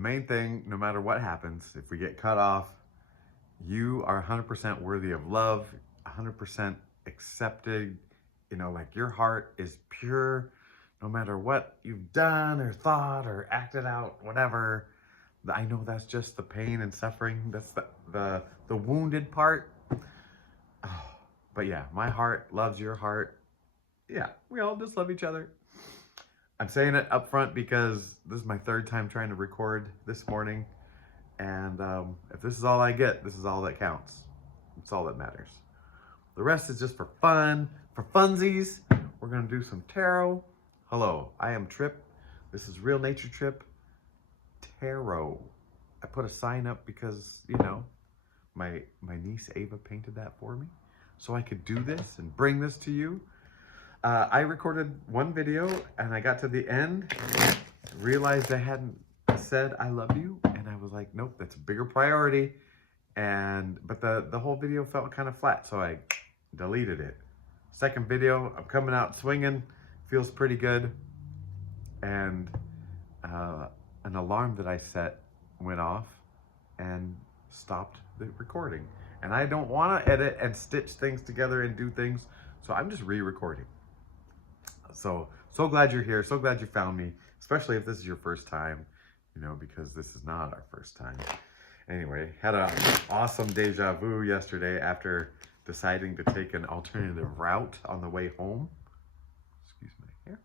main thing, no matter what happens, if we get cut off, you are 100% worthy of love, 100% accepted. You know, like your heart is pure no matter what you've done or thought or acted out, whatever. I know that's just the pain and suffering. That's the wounded part. Oh, but yeah, my heart loves your heart. Yeah, we all just love each other. I'm saying it up front because this is my third time trying to record this morning. And if this is all I get, this is all that counts. It's all that matters. The rest is just for fun, for funsies. We're going to do some tarot. Hello, I am Trip. This is Real Nature Trip Tarot. I put a sign up because, you know, my niece Ava painted that for me. So I could do this and bring this to you. I recorded one video and I got to the end, realized I hadn't said I love you, and I was like, nope, that's a bigger priority. But the whole video felt kind of flat, so I deleted it. Second video, I'm coming out swinging, feels pretty good, and an alarm that I set went off and stopped the recording. And I don't want to edit and stitch things together and do things, so I'm just re-recording. So glad you're here. So glad you found me, especially if this is your first time, you know, because this is not our first time. Anyway, had an awesome deja vu yesterday after deciding to take an alternative route on the way home. Excuse my hair.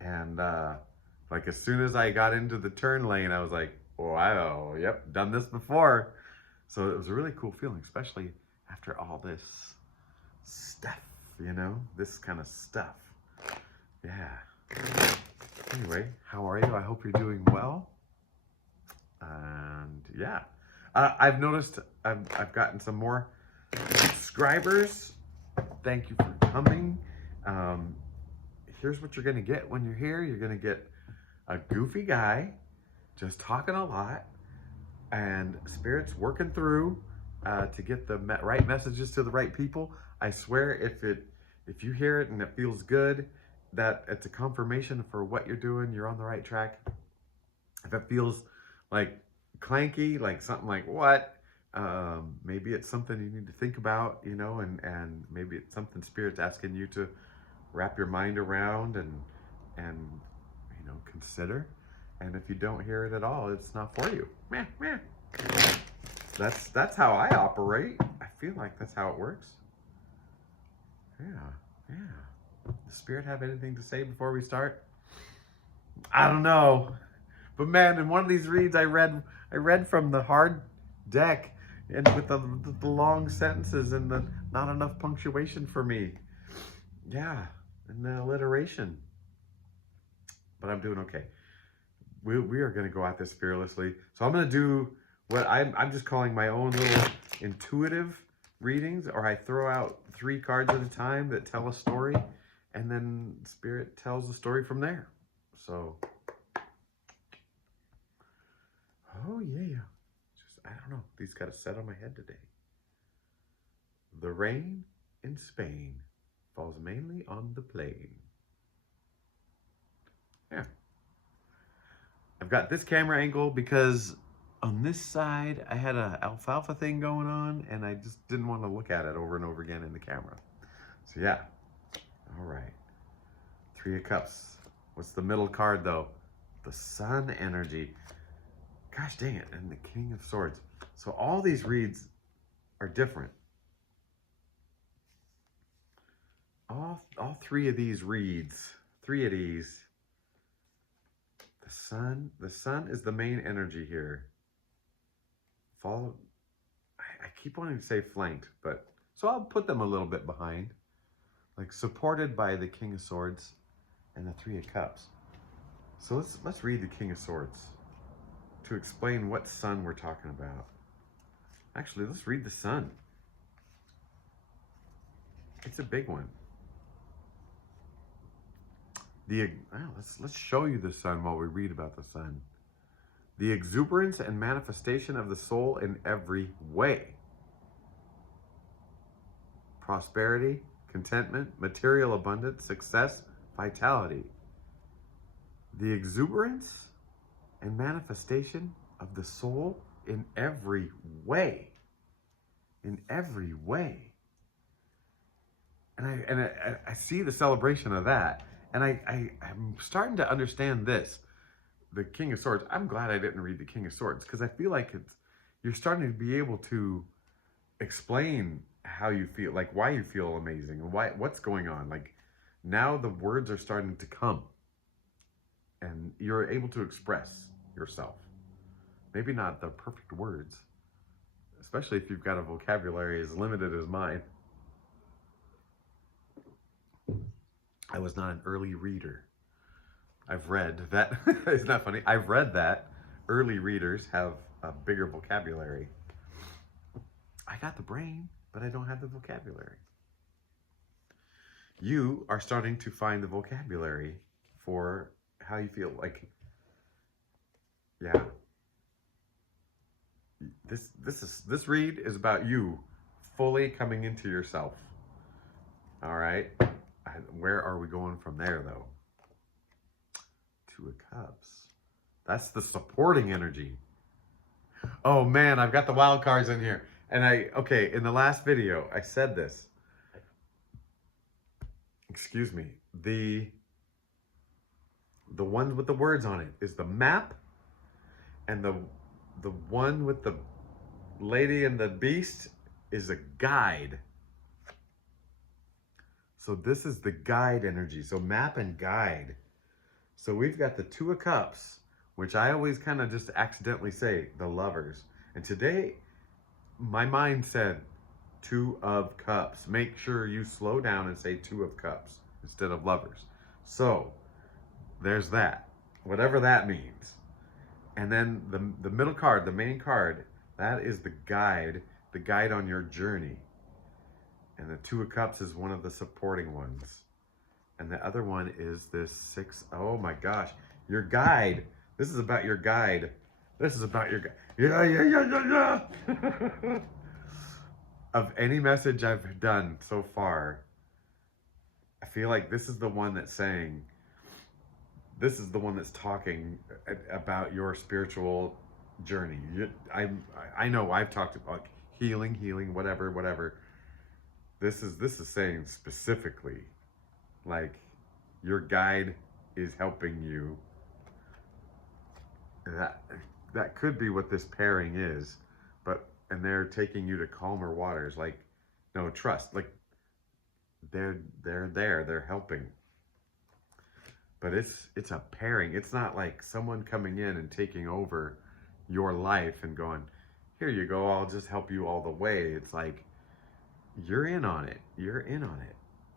And like as soon as I got into the turn lane, I was like, wow, yep, done this before. So it was a really cool feeling, especially after all this stuff, you know, this kind of stuff. Yeah. Anyway, how are you? I hope you're doing well. And yeah, I've noticed I've gotten some more subscribers. Thank you for coming. Here's what you're gonna get when you're here. You're gonna get a goofy guy just talking a lot, and spirits working through to get the right messages to the right people. I swear, if you hear it and it feels good, that it's a confirmation for what you're doing, you're on the right track. If it feels like clanky, like something like what, maybe it's something you need to think about, you know, and maybe it's something Spirit's asking you to wrap your mind around and you know, consider. And if you don't hear it at all, it's not for you. Meh, meh. That's how I operate. I feel like that's how it works. Yeah. Does Spirit have anything to say before we start? I don't know. But man, in one of these reads, I read from the hard deck, and with the long sentences and the not enough punctuation for me. Yeah, and the alliteration. But I'm doing okay. We are going to go at this fearlessly. So I'm going to do what I'm just calling my own little intuitive readings, or I throw out 3 cards at a time that tell a story, and then Spirit tells the story from there. So, oh yeah. Just, I don't know. These got a set on my head today. The rain in Spain falls mainly on the plain. Yeah. I've got this camera angle because on this side I had a alfalfa thing going on, and I just didn't want to look at it over and over again in the camera. So yeah. All right. 3 of Cups. What's the middle card though? The Sun energy. Gosh dang it. And the King of Swords. So all these reads are different. All 3 of these reads, 3 of these. The sun is the main energy here. I keep wanting to say flanked, but so I'll put them a little bit behind, like supported by the King of Swords and the 3 of Cups. So let's read the King of Swords to explain what sun we're talking about. Actually, let's read the sun. It's a big one. Let's show you the sun while we read about the sun. The exuberance and manifestation of the soul in every way. Prosperity, contentment, material abundance, success, vitality. The exuberance and manifestation of the soul in every way. In every way. And I see the celebration of that. And I'm starting to understand this. The King of Swords. I'm glad I didn't read the King of Swords, because I feel like you're starting to be able to explain how you feel, like why you feel amazing and what's going on. Like now the words are starting to come and you're able to express yourself. Maybe not the perfect words, especially if you've got a vocabulary as limited as mine. I was not an early reader. I've read that. Isn't that funny? I've read that early readers have a bigger vocabulary. I got the brain, but I don't have the vocabulary. You are starting to find the vocabulary for how you feel. Like, yeah. This read is about you fully coming into yourself. All right. Where are we going from there, though? Two of Cups. That's the supporting energy. Oh man, I've got the wild cards in here. And okay, in the last video, I said this. Excuse me. The one with the words on it is the map, and the one with the lady and the beast is a guide. So this is the guide energy. So map and guide. So we've got the Two of Cups, which I always kind of just accidentally say the Lovers. And today, my mind said Two of Cups. Make sure you slow down and say Two of Cups instead of Lovers. So there's that, whatever that means. And then the middle card, the main card, that is the guide on your journey. And the Two of Cups is one of the supporting ones. And the other one is this Six. Oh my gosh, your guide. This is about your guide. This is about your guide. Yeah. Of any message I've done so far, I feel like this is the one that's saying, this is the one that's talking about your spiritual journey. I know I've talked about healing, whatever. This is saying specifically, like, your guide is helping you. That could be what this pairing is, and they're taking you to calmer waters. Like, no, trust. Like, they're there. They're helping. But it's a pairing. It's not like someone coming in and taking over your life and going, here you go, I'll just help you all the way. It's like, you're in on it. You're in on it.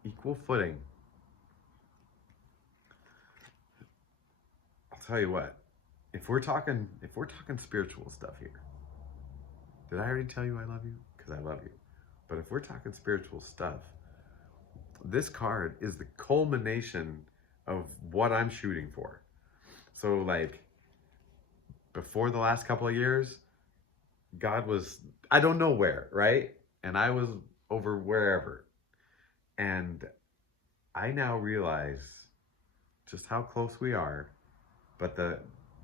Equal footing. I'll tell you what, if we're talking spiritual stuff here, did I already tell you I love you? Because I love you. But if we're talking spiritual stuff, this card is the culmination of what I'm shooting for. So, like, before the last couple of years, God was, I don't know where, right? And I was over wherever. And I now realize just how close we are, but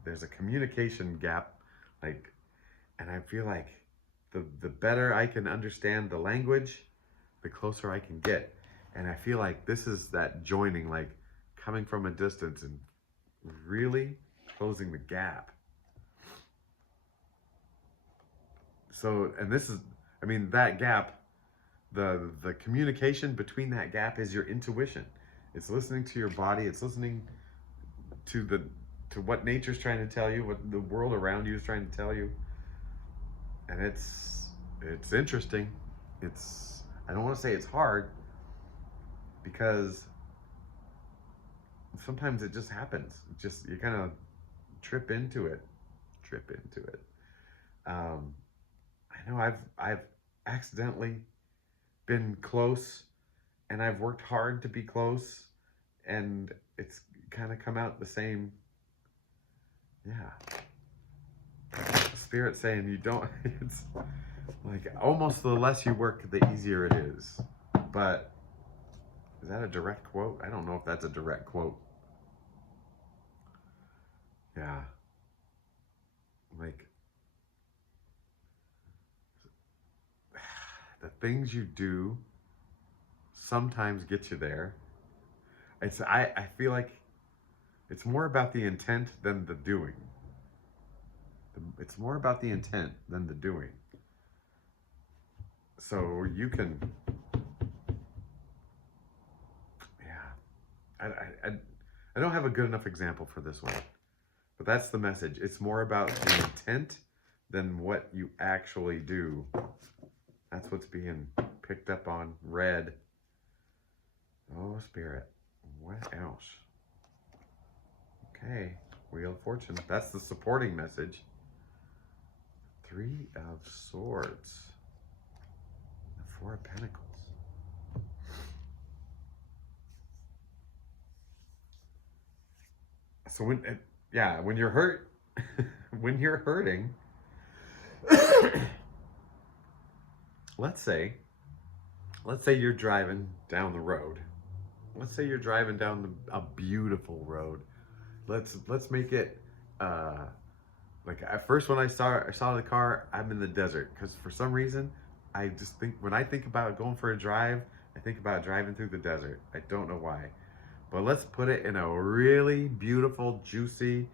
there's a communication gap, like, and I feel like the better I can understand the language, the closer I can get. And I feel like this is that joining, like coming from a distance and really closing the gap. So, and this is, I mean, that gap, the communication between that gap is your intuition. It's listening to your body. It's listening to what nature's trying to tell you, what the world around you is trying to tell you. And it's interesting. I don't want to say it's hard, because sometimes it just happens. You kind of trip into it. I know I've accidentally been close, and I've worked hard to be close, and it's kind of come out the same. Yeah. Spirit saying you don't, it's like almost the less you work, the easier it is. But is that a direct quote? I don't know if that's a direct quote. Yeah. Like, the things you do sometimes get you there. I feel like it's more about the intent than the doing. It's more about the intent than the doing. So you can, yeah. I don't have a good enough example for this one, but that's the message. It's more about the intent than what you actually do. That's what's being picked up on, read. Oh, Spirit. What else? Okay, Wheel of Fortune. That's the supporting message. Three of Swords. The Four of Pentacles. So when you're hurt, when you're hurting, let's say you're driving down the road. Let's say you're driving down a beautiful road. Let's make it like at first when I saw the car, I'm in the desert, because for some reason I just think when I think about going for a drive, I think about driving through the desert. I don't know why. But let's put it in a really beautiful, juicy,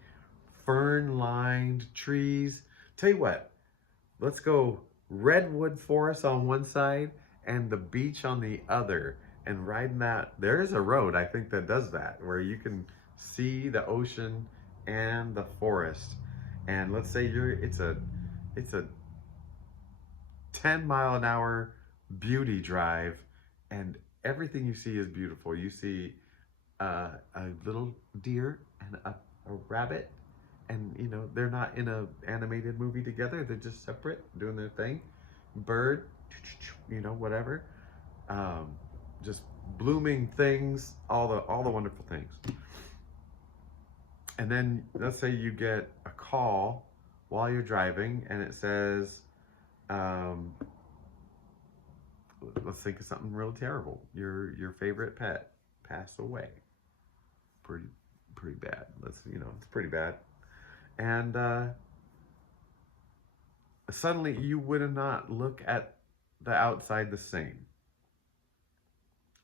fern-lined trees. Tell you what, let's go redwood forest on one side and the beach on the other, and riding that. There is a road, I think, that does that, where you can see the ocean and the forest. And let's say it's a 10-mile-an-hour beauty drive, and everything you see is beautiful. You see a little deer and a rabbit, and you know, they're not in a animated movie together, they're just separate doing their thing. Bird, you know, whatever, just blooming things, all the wonderful things. And then let's say you get a call while you're driving and it says, let's think of something real terrible. Your favorite pet passed away. Pretty bad. It's pretty bad. And suddenly you would not look at the outside the same,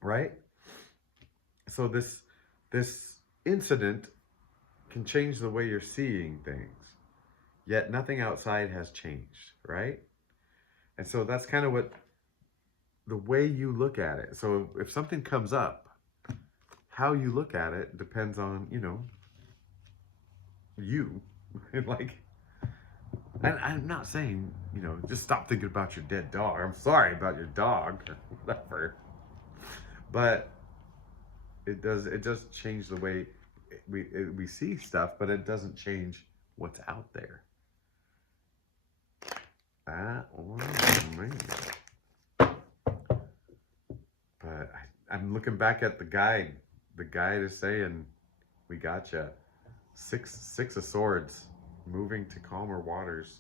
right? So this incident can change the way you're seeing things, yet nothing outside has changed, right? And so that's kind of what the way you look at it. So if something comes up, how you look at it depends on, you. Like, and I'm not saying, just stop thinking about your dead dog. I'm sorry about your dog or whatever. But it does change the way we see stuff, but it doesn't change what's out there. That one, man. But I'm looking back at the guide. The guide is saying, we gotcha. Six of Swords, moving to calmer waters.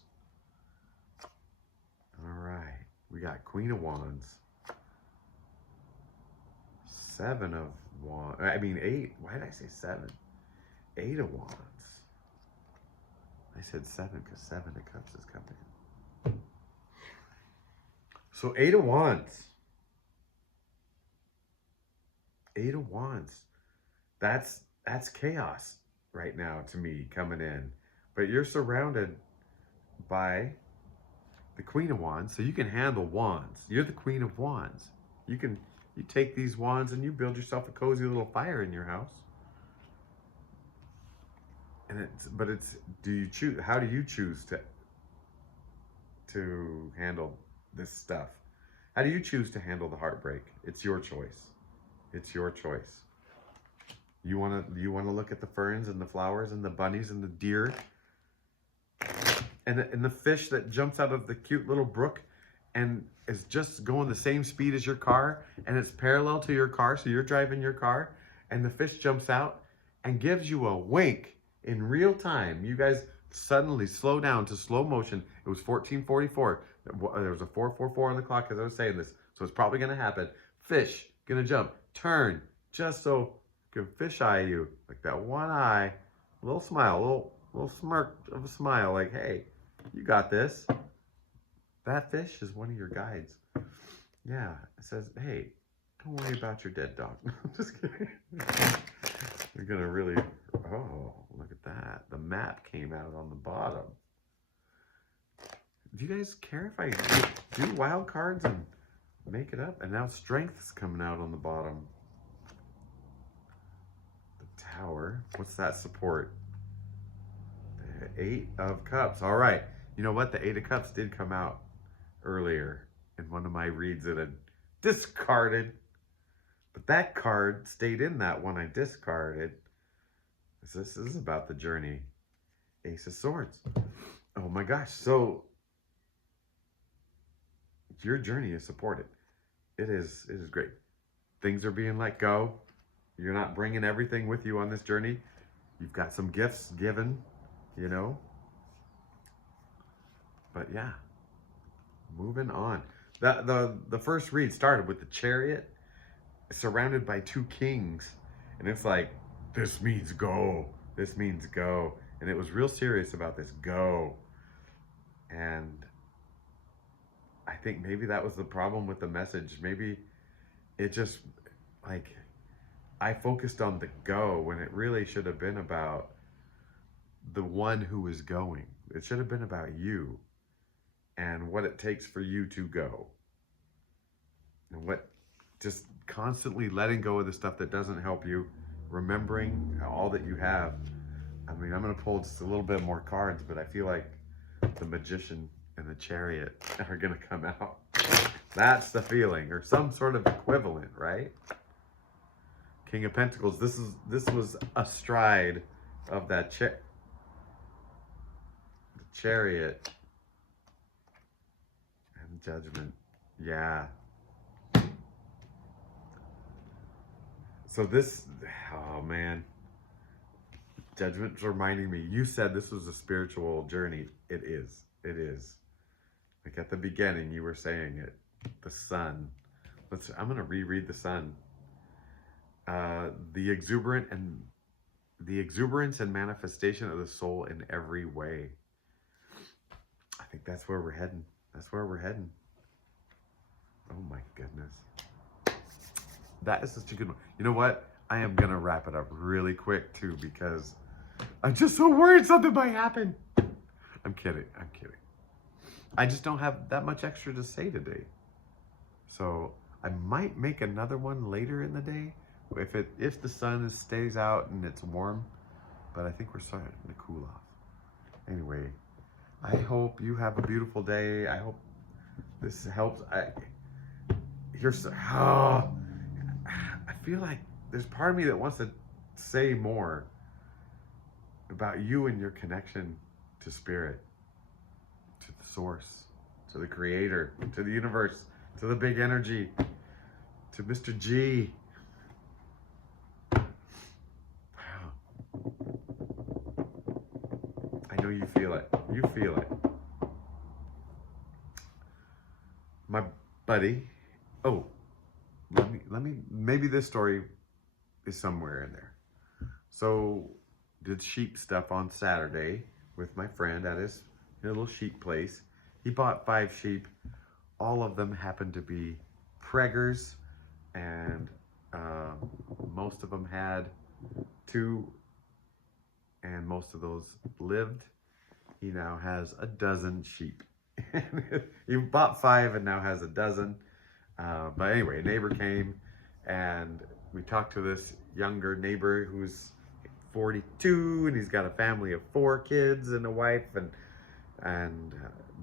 All right, we got Queen of Wands. 7 of Wands. I mean 8. Why did I say 7? 8 of Wands. I said 7 because 7 of Cups is coming. So 8 of Wands. 8 of Wands. That's chaos right now to me coming in. But you're surrounded by the Queen of Wands, so you can handle wands. You're the Queen of Wands. You take these wands and you build yourself a cozy little fire in your house. And do you choose? How do you choose to handle this stuff? How do you choose to handle the heartbreak? It's your choice. It's your choice. You wanna look at the ferns and the flowers and the bunnies and the deer and the fish that jumps out of the cute little brook and is just going the same speed as your car, and it's parallel to your car, so you're driving your car, and the fish jumps out and gives you a wink in real time. You guys suddenly slow down to slow motion. It was 14:44. There was a 4:44 on the clock as I was saying this, so it's probably gonna happen. Fish gonna jump, turn, just so can fish eye you, like that one eye, a little smile, a little smirk of a smile, like, hey, you got this. That fish is one of your guides. Yeah, it says, hey, don't worry about your dead dog. Just kidding. You're gonna really, oh, look at that. The map came out on the bottom. Do you guys care if I do wild cards and make it up? And now strength's coming out on the bottom. The tower, what's that support? The 8 of Cups, all right. You know what, the 8 of Cups did come out earlier in one of my reads that I discarded. But that card stayed in that one I discarded. This is about the journey. Ace of Swords. Oh my gosh, so your journey is supported. It is great. Things are being let go. You're not bringing everything with you on this journey. You've got some gifts given, you know. But yeah, moving on. The first read started with the Chariot surrounded by 2 kings. And it's like, this means go. This means go. And it was real serious about this go. And I think maybe that was the problem with the message. Maybe it just, like, I focused on the go when it really should have been about the one who is going. It should have been about you and what it takes for you to go. And what, just constantly letting go of the stuff that doesn't help you, remembering all that you have. I mean, I'm going to pull just a little bit more cards, but I feel like the Magician and the Chariot are going to come out. That's the feeling, or some sort of equivalent, right? King of Pentacles. This was astride of that the Chariot and Judgment. Yeah. So this, oh man, Judgment's reminding me, you said this was a spiritual journey. It is. It is. Like at the beginning, you were saying it. The sun. I'm going to reread the sun. The exuberance and manifestation of the soul in every way. I think that's where we're heading. That's where we're heading. Oh my goodness. That is such a good one. You know what? I am going to wrap it up really quick too, because I'm just so worried something might happen. I'm kidding. I'm kidding. I just don't have that much extra to say today. So I might make another one later in the day if the sun stays out and it's warm. But I think we're starting to cool off. Anyway, I hope you have a beautiful day. I hope this helps. I feel like there's part of me that wants to say more about you and your connection to spirit, to the source, to the creator, to the universe, to the big energy, to Mr. G. Wow. I know you feel it. You feel it. My buddy, oh, let me, maybe this story is somewhere in there. So, did sheep stuff on Saturday with my friend at his little sheep place. He bought 5 sheep. All of them happened to be preggers, and most of them had 2, and most of those lived. He now has a dozen sheep. He bought 5 and now has a dozen. But anyway, a neighbor came and we talked to this younger neighbor who's 42, and he's got a family of 4 kids and a wife and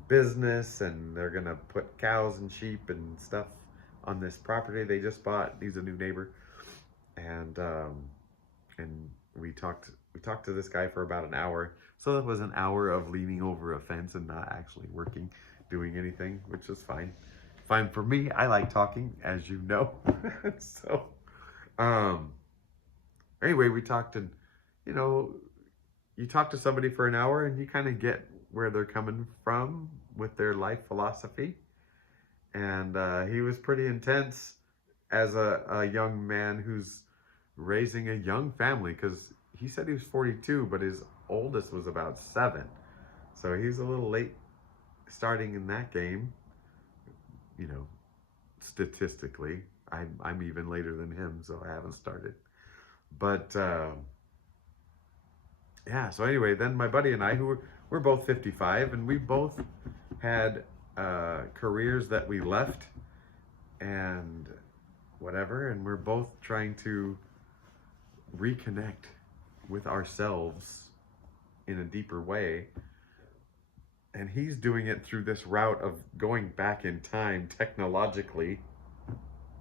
business, and they're gonna put cows and sheep and stuff on this property they just bought. He's a new neighbor, and we talked to this guy for about an hour. So that was an hour of leaning over a fence and not actually working, doing anything, which was fine. Fine for me. I like talking, as you know. So, anyway, we talked, and you talk to somebody for an hour and you kind of get where they're coming from with their life philosophy. And he was pretty intense as a young man who's raising a young family, because he said he was 42, but his oldest was about 7. So he's a little late starting in that game, you know, statistically, I'm even later than him, so I haven't started. But yeah, so anyway, then my buddy and I, we're both 55, and we both had careers that we left and whatever, and we're both trying to reconnect with ourselves in a deeper way. And he's doing it through this route of going back in time technologically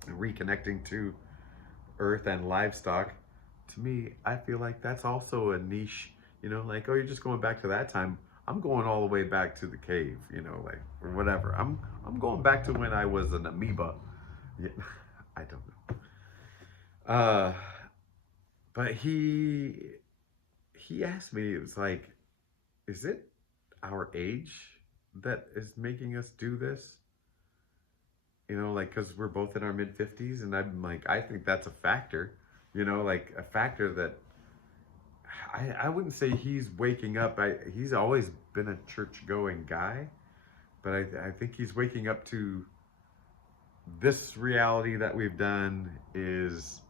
and reconnecting to earth and livestock. To me, I feel like that's also a niche, you know, like, oh, you're just going back to that time. I'm going all the way back to the cave, you know, like, or whatever. I'm going back to when I was an amoeba. Yeah, I don't know. But he asked me, it was like, is it our age that is making us do this? You know, like, because we're both in our mid 50s, and I'm like, I think that's a factor, you know, like a factor that I wouldn't say he's waking up. He's always been a church going guy, but I think he's waking up to this reality that we've done is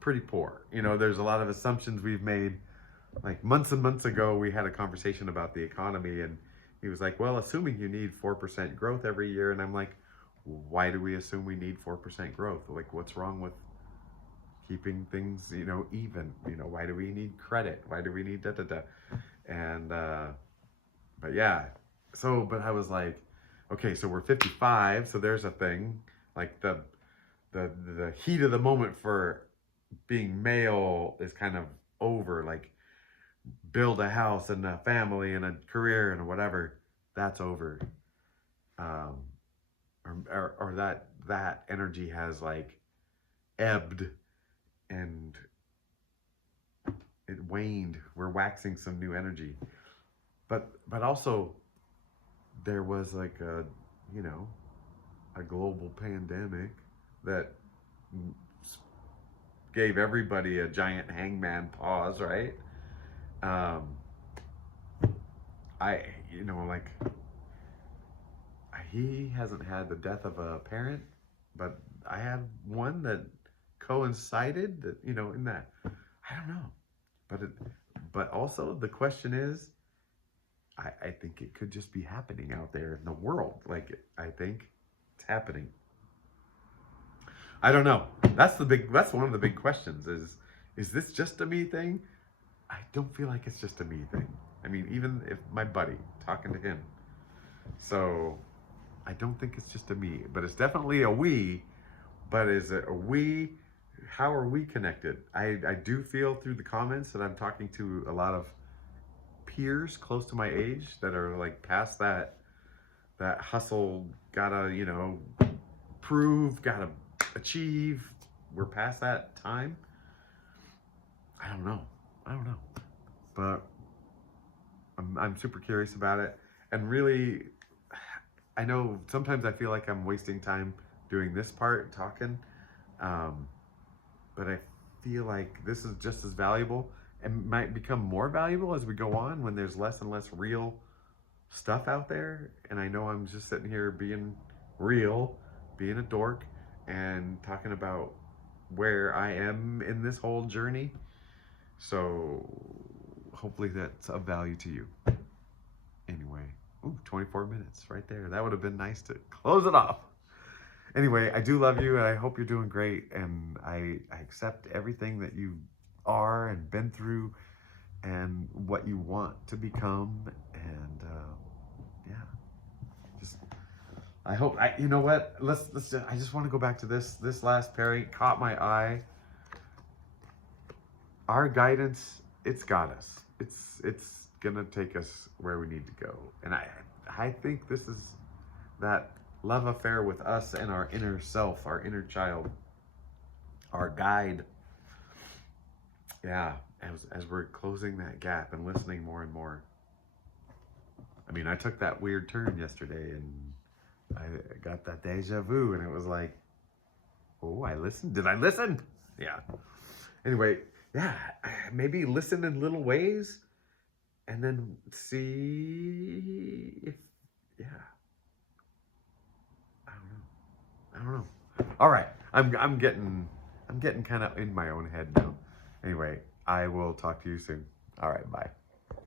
pretty poor. You know, there's a lot of assumptions we've made. Like months and months ago, we had a conversation about the economy, and he was like, well, assuming you need 4% growth every year. And I'm like, why do we assume we need 4% growth? Like, what's wrong with keeping things, you know, even? You know, why do we need credit? Why do we need da da da? And but yeah, so but I was like, okay, so we're 55, so there's a thing. Like the heat of the moment for being male is kind of over. Like, build a house and a family and a career and whatever, that's over. um or that energy has like ebbed, and it waned. We're waxing some new energy, but also there was like a, you know, a global pandemic that gave everybody a giant hangman pause, right? um I, you know, like, he hasn't had the death of a parent, but I had one that coincided, that, you know, in that, I don't know. But also the question is, I think it could just be happening out there in the world. Like, I think it's happening. I don't know. That's one of the big questions is this just a me thing? I don't feel like it's just a me thing. I mean, even if my buddy, talking to him. So I don't think it's just a me, but it's definitely a we. But is it a we? How are we connected? I do feel through the comments that I'm talking to a lot of peers close to my age that are like past that hustle, gotta, you know, prove, gotta achieve. We're past that time. I don't know. But I'm super curious about it. And really, I know sometimes I feel like I'm wasting time doing this part, talking. But I feel like this is just as valuable and might become more valuable as we go on, when there's less and less real stuff out there. And I know I'm just sitting here being real, being a dork, and talking about where I am in this whole journey. So hopefully that's of value to you. Anyway, ooh, 24 minutes right there. That would have been nice to close it off. Anyway, I do love you, and I hope you're doing great, and I accept everything that you are and been through and what you want to become. And yeah, just, I hope, you know what, let's just, I just want to go back to this last pairing. Caught my eye. Our guidance, it's got us. It's gonna take us where we need to go. And I think this is that love affair with us and our inner self, our inner child, our guide. Yeah, as we're closing that gap and listening more and more. I mean, I took that weird turn yesterday, and I got that deja vu, and it was like, oh, I listened. Did I listen? Yeah. Anyway, yeah, maybe listen in little ways, and then see if All right, I'm getting kind of in my own head now. Anyway, I will talk to you soon. All right, bye.